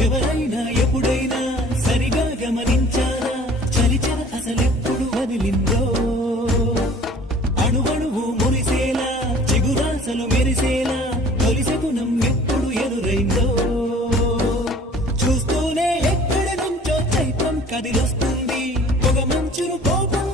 ఎవరైనా ఎప్పుడైనా సరిగా గమనించారా చలిచర అసలెప్పుడు వదిలిందో అణువణువు మురిసేలా చిగురాసలు మెరిసేలా తొలిసెగుణం ఎప్పుడు ఎదురైందో చూస్తూనే ఎక్కడి నుంచో చైత్రం కదిలొస్తుంది పొగ మంచును కోపం